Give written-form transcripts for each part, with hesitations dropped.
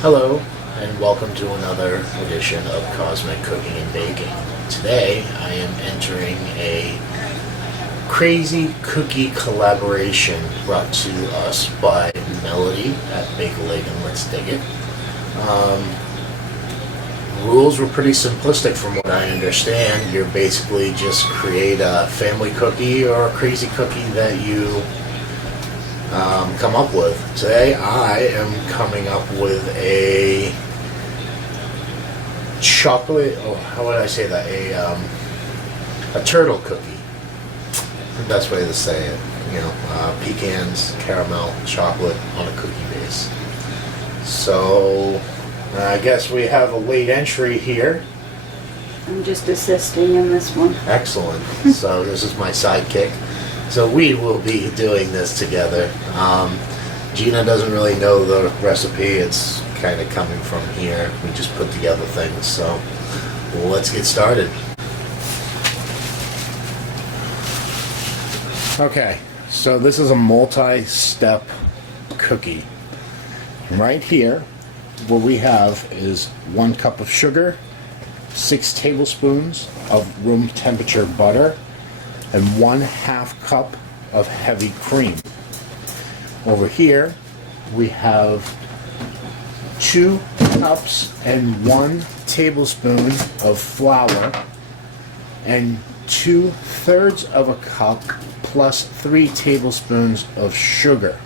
Hello, and welcome to another edition of Cosmic Cooking and Baking. Today, I am entering a crazy cookie collaboration brought to us by Melody at Bake a Leg and Let's Dig It. Rules were pretty simplistic from what I understand. You're basically just create a family cookie or a crazy cookie that you come up with. Today I am coming up with a chocolate, how would I say that, a turtle cookie. The best way to say it, pecans, caramel, chocolate on a cookie base. So I guess we have a late entry here. I'm just assisting in this one. Excellent. So this is my sidekick. So we will be doing this together. Gina doesn't really know the recipe. It's kind of coming from here. We just put together things. So let's get started. Okay, so this is a multi-step cookie. Right here, what we have is 1 cup of sugar, 6 tablespoons of room temperature butter, and 1/2 cup of heavy cream. Over here, we have 2 cups and 1 tablespoon of flour, and 2/3 of a cup plus 3 tablespoons of sugar.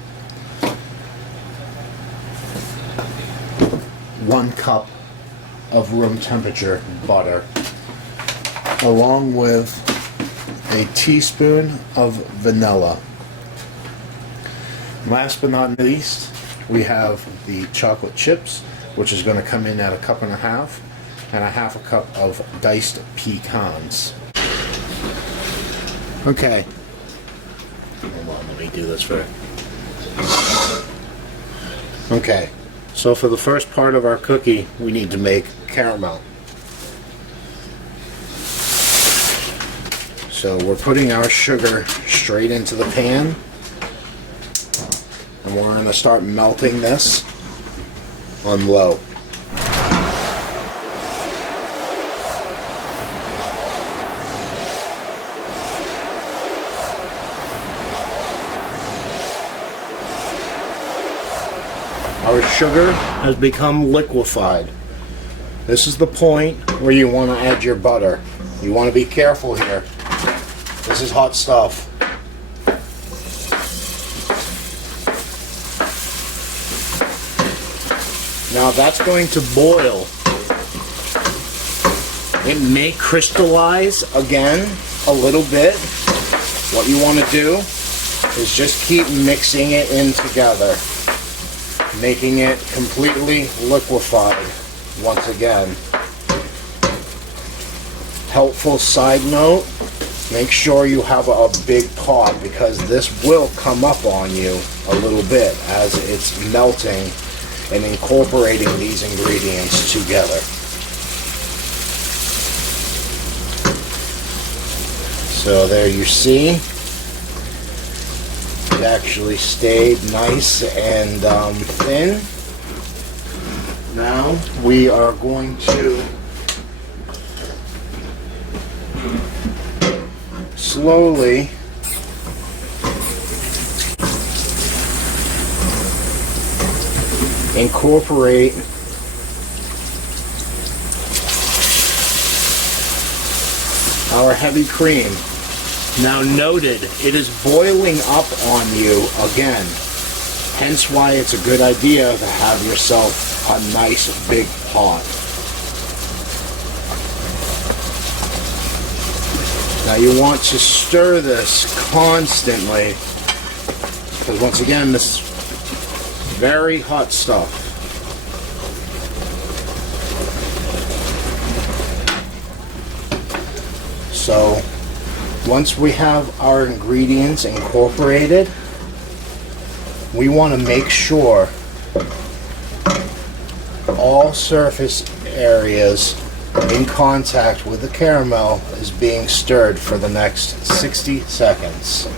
1 cup of room temperature butter, along with a teaspoon of vanilla. Last but not least, we have the chocolate chips, which is going to come in at 1.5 cups, and 1/2 cup of diced pecans. Okay. Hold on, let me do this first. Okay, so for the first part of our cookie, we need to make caramel. So we're putting our sugar straight into the pan, and we're going to start melting this on low. Our sugar has become liquefied. This is the point where you want to add your butter. You want to be careful here. This is hot stuff. Now that's going to boil. It may crystallize again a little bit. What you want to do is just keep mixing it in together, making it completely liquefied once again. Helpful side note, make sure you have a big pot, because this will come up on you a little bit as it's melting and incorporating these ingredients together. So there you see, it actually stayed nice and thin. Now we are going to slowly incorporate our heavy cream. Now noted, it is boiling up on you again, hence why it's a good idea to have yourself a nice big pot. Now you want to stir this constantly, because once again, this is very hot stuff. So once we have our ingredients incorporated, we want to make sure all surface areas in contact with the caramel is being stirred for the next 60 seconds.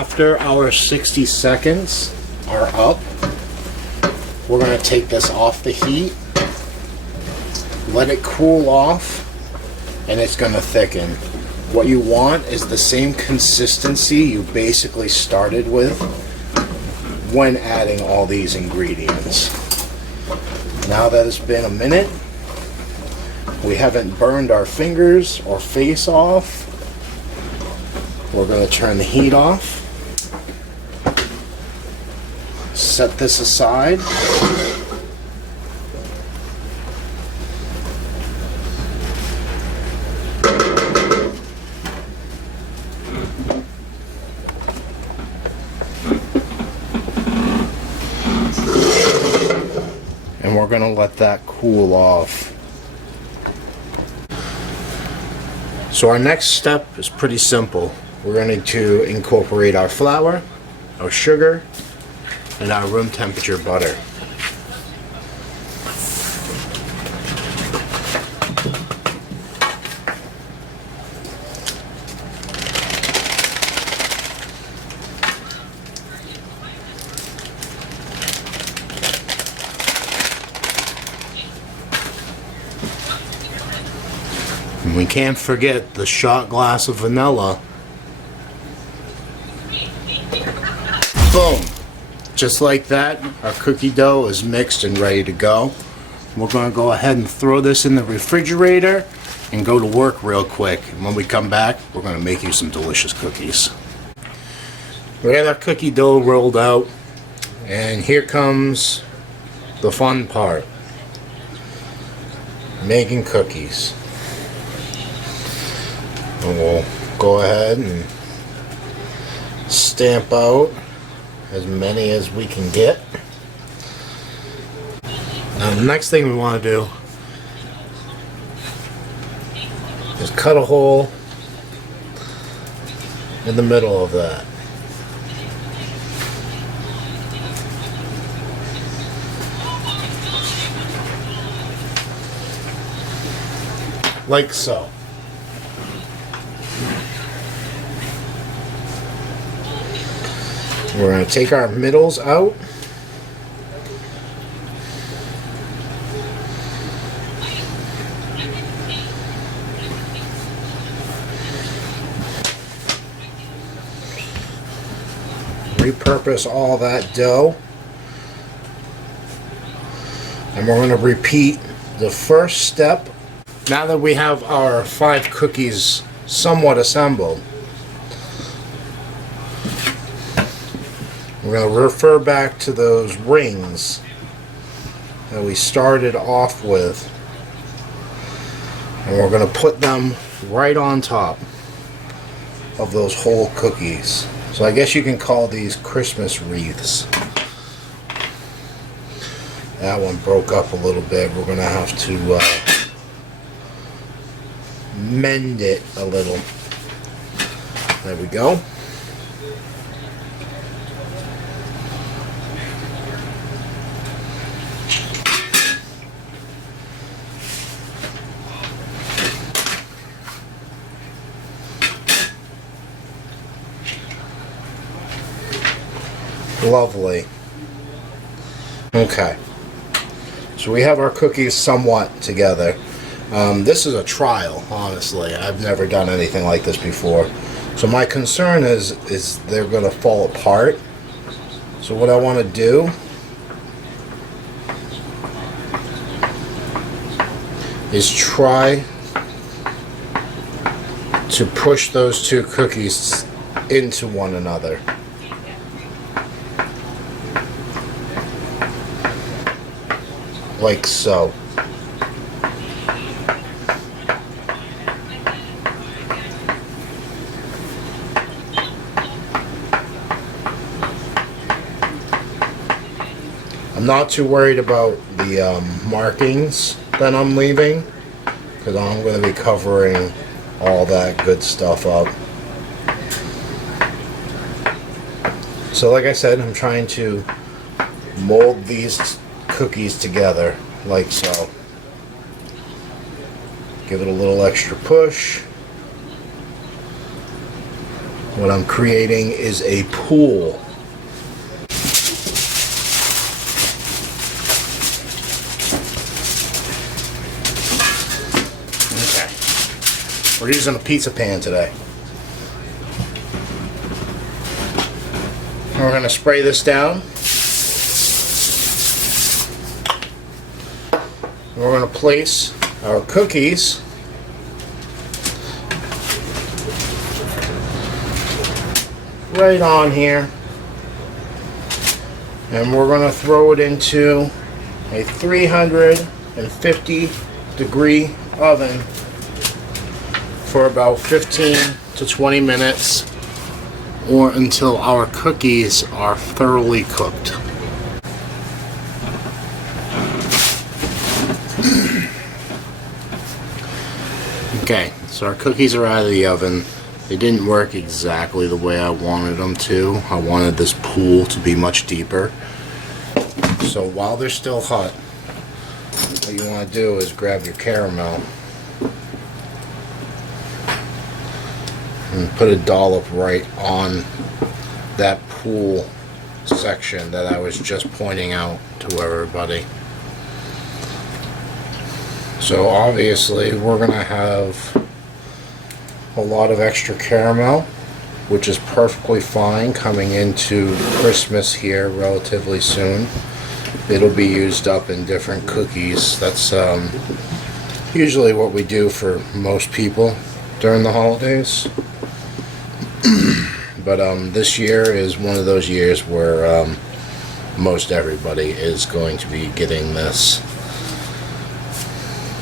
after our 60 seconds are up, we're going to take this off the heat, let it cool off, and it's going to thicken. What you want is the same consistency you basically started with when adding all these ingredients. Now that it's been a minute, we haven't burned our fingers or face off. We're going to turn the heat off. Set this aside. And we're going to let that cool off. So our next step is pretty simple. We're going to incorporate our flour, our sugar, and our room temperature butter. And we can't forget the shot glass of vanilla. Boom! Just like that, our cookie dough is mixed and ready to go. We're going to go ahead and throw this in the refrigerator and go to work real quick. And when we come back, we're going to make you some delicious cookies. We got our cookie dough rolled out, and here comes the fun part. Making cookies. And we'll go ahead and stamp out as many as we can get. Now the next thing we want to do is cut a hole in the middle of that. Like so. We're going to take our middles out. Repurpose all that dough. And we're going to repeat the first step. Now that we have our 5 cookies somewhat assembled, we're going to refer back to those rings that we started off with, and we're going to put them right on top of those whole cookies. So I guess you can call these Christmas wreaths. That one broke up a little bit. We're going to have to mend it a little. There we go. Lovely. Okay. So we have our cookies somewhat together. This is a trial, honestly. I've never done anything like this before. So my concern is they're going to fall apart. So what I want to do is try to push those 2 cookies into one another. Like so. I'm not too worried about the markings that I'm leaving, because I'm going to be covering all that good stuff up. So like I said, I'm trying to mold these cookies together like so. Give it a little extra push. What I'm creating is a pool. Okay. We're using a pizza pan today. We're going to spray this down. We're going to place our cookies right on here, and we're going to throw it into a 350 degree oven for about 15 to 20 minutes, or until our cookies are thoroughly cooked. Okay, so our cookies are out of the oven. They didn't work exactly the way I wanted them to. I wanted this pool to be much deeper. So while they're still hot, what you want to do is grab your caramel and put a dollop right on that pool section that I was just pointing out to everybody. So obviously we're going to have a lot of extra caramel, which is perfectly fine coming into Christmas here relatively soon. It'll be used up in different cookies. That's usually what we do for most people during the holidays. But this year is one of those years where most everybody is going to be getting this.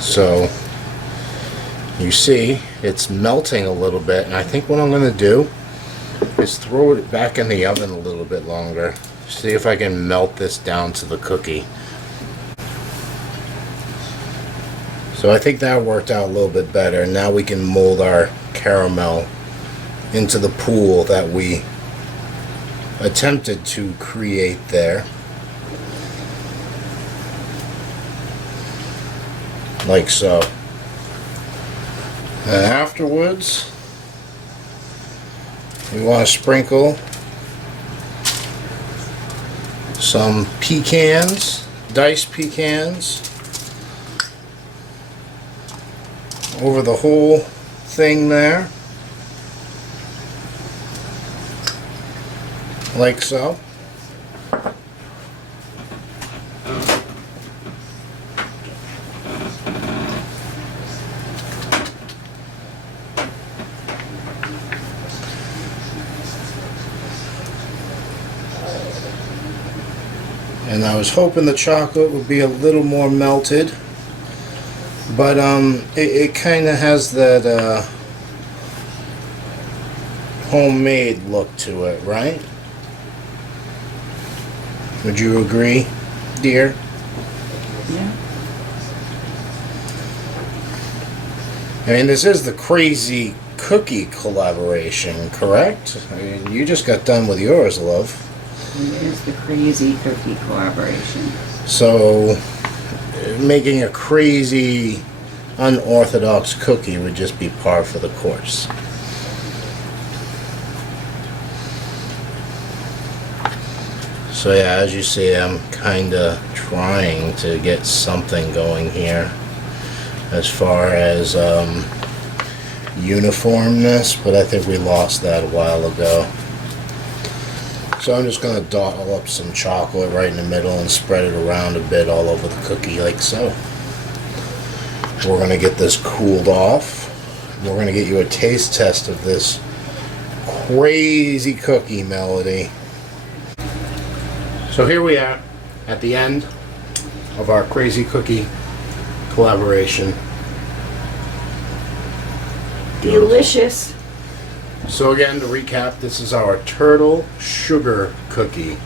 So you see it's melting a little bit, and I think what I'm going to do is throw it back in the oven a little bit longer. See if I can melt this down to the cookie. So I think that worked out a little bit better. Now we can mold our caramel into the pool that we attempted to create there. Like so. And afterwards, we want to sprinkle some pecans, diced pecans, over the whole thing there, like so. And I was hoping the chocolate would be a little more melted, but it kind of has that homemade look to it, right? Would you agree, dear? Yeah. I mean, this is the Crazy Cookie collaboration, correct? I mean, you just got done with yours, love. It is the Crazy Cookie collaboration. So, making a crazy, unorthodox cookie would just be par for the course. So yeah, as you see, I'm kind of trying to get something going here as far as uniformness, but I think we lost that a while ago. So I'm just going to dawdle up some chocolate right in the middle and spread it around a bit all over the cookie like so. We're going to get this cooled off. We're going to get you a taste test of this crazy cookie, Melody. So here we are at the end of our Crazy Cookie collaboration. Delicious. So again, to recap, this is our turtle sugar cookie.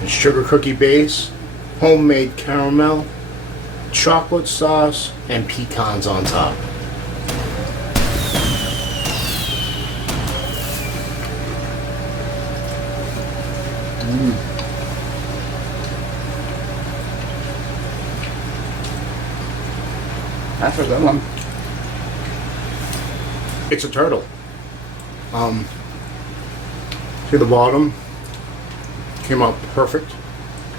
It's sugar cookie base, homemade caramel, chocolate sauce, and pecans on top. That's a good one. It's a turtle. See the bottom? Came out perfect.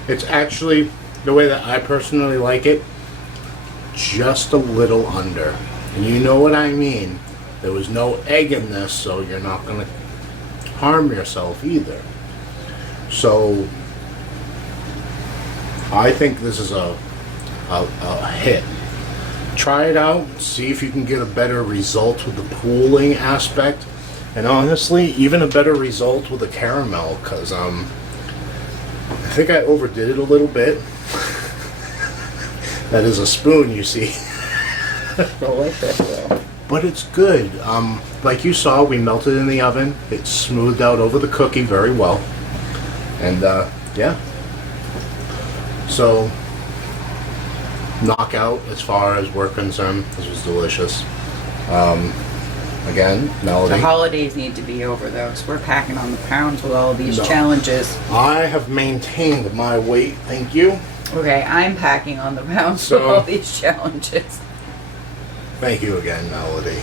It's actually, the way that I personally like it, just a little under. And you know what I mean. There was no egg in this, so you're not going to harm yourself either. So I think this is a hit. Try it out, see if you can get a better result with the pooling aspect, and honestly, even a better result with the caramel, because I think I overdid it a little bit. That is a spoon, you see. Delicious though. But it's good. Like you saw, we melted in the oven. It smoothed out over the cookie very well. And yeah. So, knockout as far as we're concerned. This was delicious. Again, Melody. The holidays need to be over though, because we're packing on the pounds with all these No. challenges. I have maintained my weight, thank you. Okay, I'm packing on the pounds So- with all these challenges. Thank you again, Melody.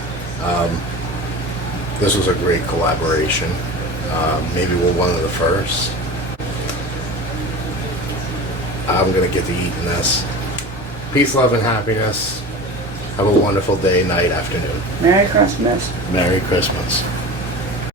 This was a great collaboration. Maybe we're one of the first. I'm gonna get to eating this. Peace, love, and happiness. Have a wonderful day, night, afternoon. Merry Christmas. Merry Christmas.